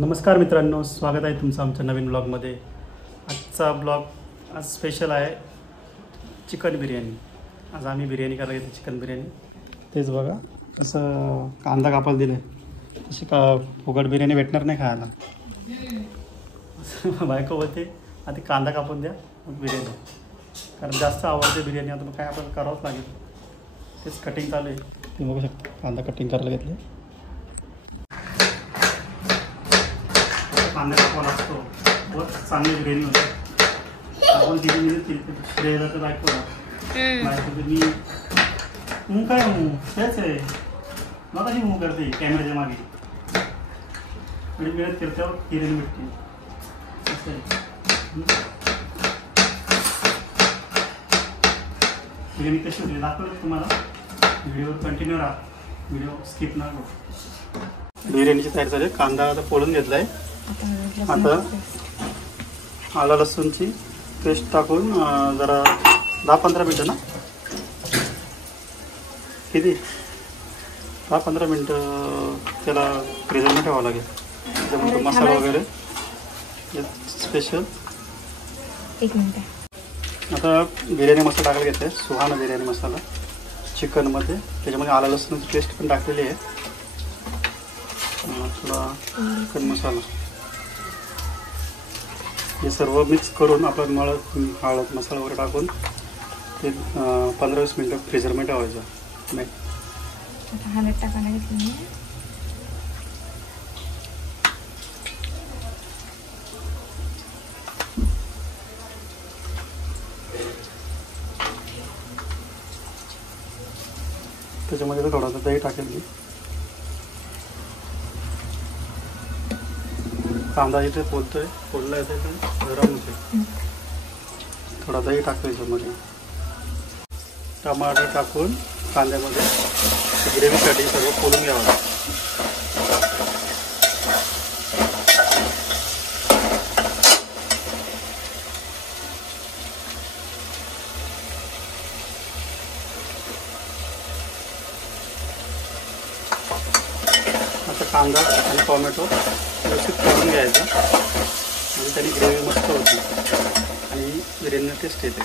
नमस्कार मित्रांनो, स्वागत आहे तुमचं आमच्या नवीन ब्लॉगमध्ये। आजचा ब्लॉग आज स्पेशल आहे चिकन बिर्याणी। आज आम्ही बिर्याणी करायला घेतो, चिकन बिर्याणी। तेच बघा कसं कांदा कापायला दिले, तशी का फुकट बिर्याणी भेटणार नाही खायला। बायको बोलते आधी कांदा कापून द्या मग बिर्याणी, कारण जास्त आवडते बिर्याणी। आता मग काय आपल्याला करावंच लागेल, तेच कटिंग चालू आहे। तुम्ही बघू शकता कांदा कटिंग करायला घेतले। कांदा कापावा लागतो व चांगली बिर्याणी होते। आपण तिथे श्रेयला तर बायकोला मी काय तेच आहे मग कशी करते कॅमेऱ्याच्या मागे आणि मिळत करतावर बिर्याणी भेटते। असं आहे बिर्याणी कशी होती दाखवलं तुम्हाला, व्हिडिओवर कंटिन्यू राहा, व्हिडिओ स्किप न करू। बिर्याणीची तयारी झाली, कांदा आता फोडून घेतला आहे। आता आला लसूणची पेस्ट टाकून जरा 10-15 मिनटं ना, किती 10-15 मिनटं त्याला फ्रीजरमध्ये ठेवावं लागेल। त्याच्यामध्ये मसाला वगैरे स्पेशल 1 मिनिट। आता बिर्याणी मसाला टाकायला घेतला आहे, सुहाना बिर्याणी मसाला चिकनमध्ये। त्याच्यामध्ये आला लसूणची पेस्ट पण टाकलेली आहे, थोडा चिकन मसाला, हे सर्व मिक्स करून आपण हळद मसाला वगैरे टाकून ते 15-20 मिनटं फ्रीजरमध्ये ठेवायचं। नाही हळद टाकायला घेतली, त्याच्यामध्ये थोडासा दही टाकेल मी। कांदा इथे फोडतोय, फोडला येते गरम होते, थोडा दही टाकतो याच्यामध्ये। टमाटर टाकून कांद्यामध्ये ग्रेव्हीसाठी सर्व फोडून घ्यावं। आता कांदा आणि टोमॅटो व्यवस्थित करून घ्यायचा आणि त्याने ग्रेव्ही मस्त होती आणि बिर्याणीला टेस्ट येते।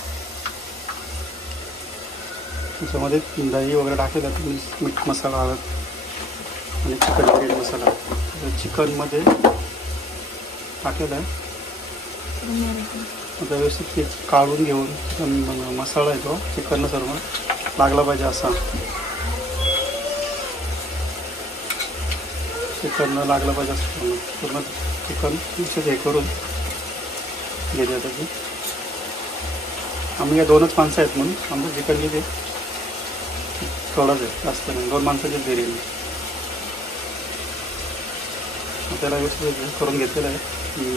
त्याच्यामध्ये दही वगैरे टाकलेलं आहे, मीठ मसाला हळद आणि चिकन बिर्याणी मसाला चिकनमध्ये टाकलेला आहे। आता व्यवस्थित ते काढून घेऊन मसाला येतो चिकनला सर्व लागला पाहिजे असा, चिकनला लागला पाहिजे असं पूर्ण चिकन हे करून घेते। त्याची आम्ही काय 2च माणसं आहेत म्हणून आमचं चिकन घेते थोडंच आहे, जास्त नाही, 2 माणसाची बिर्याणी। त्याला व्यवस्थित करून घेतलेलं आहे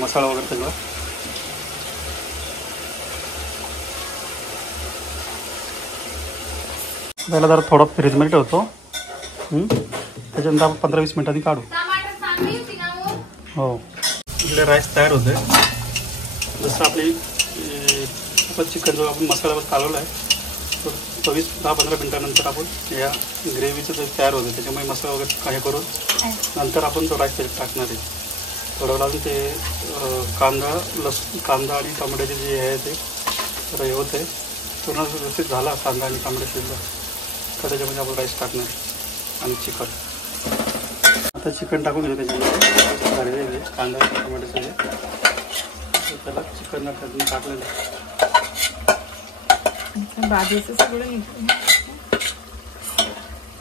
मसाला वगैरे सगळं। त्याला जरा थोडा फ्रीजमध्ये ठेवतो, त्याच्यानंतर आपण 15-20 मिनिटांनी काढू। हो, इकडे राईस तयार होते। जसं आपली चिकन जो आपण मसाल्यावर कालवला आहे तो 10-15 मिनिटानंतर आपण या ग्रेव्हीचं जे तयार होतं त्याच्यामुळे मसाला वगैरे काही करून नंतर आपण तो राईस त्याच्यात टाकणार आहे। थोडं लागून ते कांदा आणि टमाट्याचे जे आहे ते तर हे होते पूर्ण व्यवस्थित झाला, कांदा आणि टमाटे शिजला तर त्याच्यामध्ये आपण राईस टाकणार आणि चिकन। आता चिकन टाकून घेतो त्याच्यामध्ये झालेले कांदा टमाटे सगळे, त्याला चिकनला टाकलेलं भाजीचं सगळं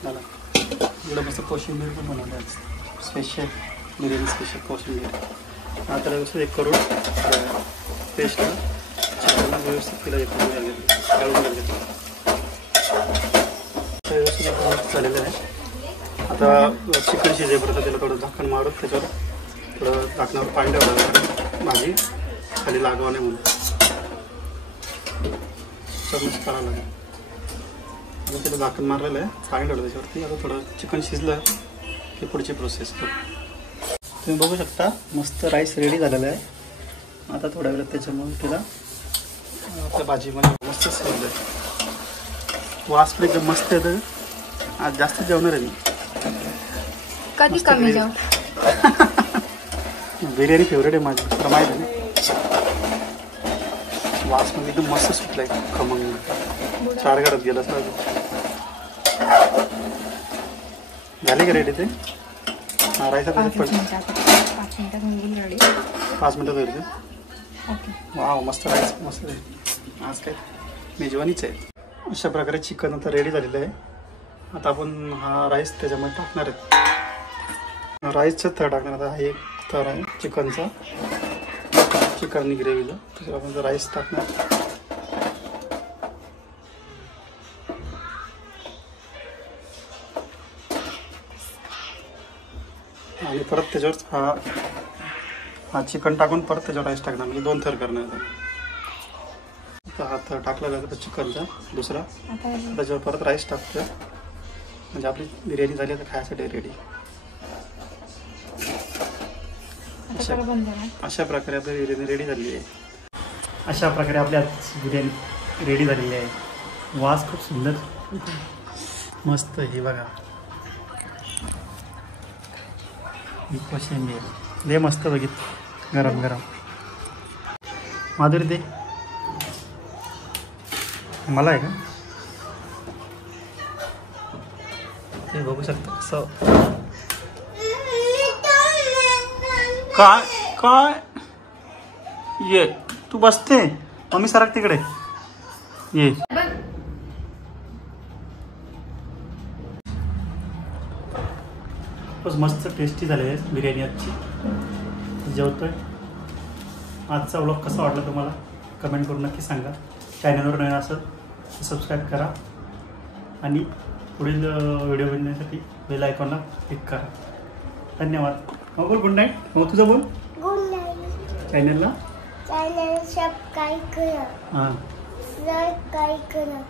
झालं। इकडं मस्त कोशिंबीर पण बनवलं आहे, स्पेशल बिर्याणी स्पेशल कोशिंबीर। आता व्यवस्थित एक करून पेस्ट चिकनला व्यवस्थित तिला हे करून घ्यायला काढून घ्यायला व्यवस्थित झालेलं आहे। आता चिकन शिजेपर्यंत त्याला थोडं झाकण मारून त्याच्यावर थोडं झाकणावर पाणी ठेवावं लागेल, भाजी खाली लागवा नाही म्हणून चमच करावं लागेल। आता त्याला झाकण मारलेलं आहे, पाणी ठेवलं त्याच्यावरती। आता थोडं चिकन शिजलं की पुढची प्रोसेस करू। तुम्ही बघू शकता मस्त राईस रेडी झालेला आहे। आता थोड्या वेळात त्याच्यामुळे तिला आपल्या भाजीमध्ये मस्त शिजलं आहे, वास पण एकदम मस्त येतं। आज जास्त जेवणार आहे मी, कधी कमी जाऊ बिर्याणी फेवरेट आहे माझी, तुला माहिती आहे ना. वास म्हणजे एकदम मस्त सुटलाय खमंग. चार घरात गेला सर. झाले का रेडी ते? हा राईस आता 5 मिनिटात होईल रेडी. 5 मिनिटात होईल ते. ओके. वाव मस्त राईस मस्त आहे. आज काय मेजवानीच आहे. अशा प्रकारे चिकन आता रेडी झालेलं आहे. आता आपण हा राईस त्याच्यामध्ये टाकणार आहे. राईसचं थर टाकणार. आता हा एक थर आहे चिकनचा, चिकन ग्रेव्हीचा. त्याच्यावर आपण राईस टाकणार. आणि परत त्याच्यावर हा चिकन टाकून परत त्याच्यावर राईस टाकणार, म्हणजे 2 थर करणार. आता हा थर टाकला जातो चिकनचा दुसरा. त्याच्यावर परत राईस टाकतो, म्हणजे आपली बिर्याणी झाली आता खायसाठी रेडी. अशा प्रकारे आपली बिर्याणी रेडी झालेली आहे. अशा प्रकारे आपली बिर्याणी रेडी झालेली आहे. वास खूप सुंदर मस्त. हे बघा ही कोशिंबीर लय मस्त बघित गरम गरम. माधुरी दे मला आहे का ते बघू शकता कसं. काय काय ये तू बसते मम्मी सरक तिकडे ये. खूपच मस्त टेस्टी झाले आहे बिर्याणी आजची. जेवतोय. आजचा व्लॉग कसा वाटला तुम्हाला कमेंट करून नक्की सांगा. चॅनलवर नवीन असेल तर सबस्क्राईब करा आणि पुढील व्हिडिओ बघण्यासाठी बेल आयकॉनला क्लिक करा. धन्यवाद. मग बोल गुड नाईट. मग तुझं बोल गुड नाईट. चॅनलला सबस्क्राईब करा. हां सबस्क्राईब करा.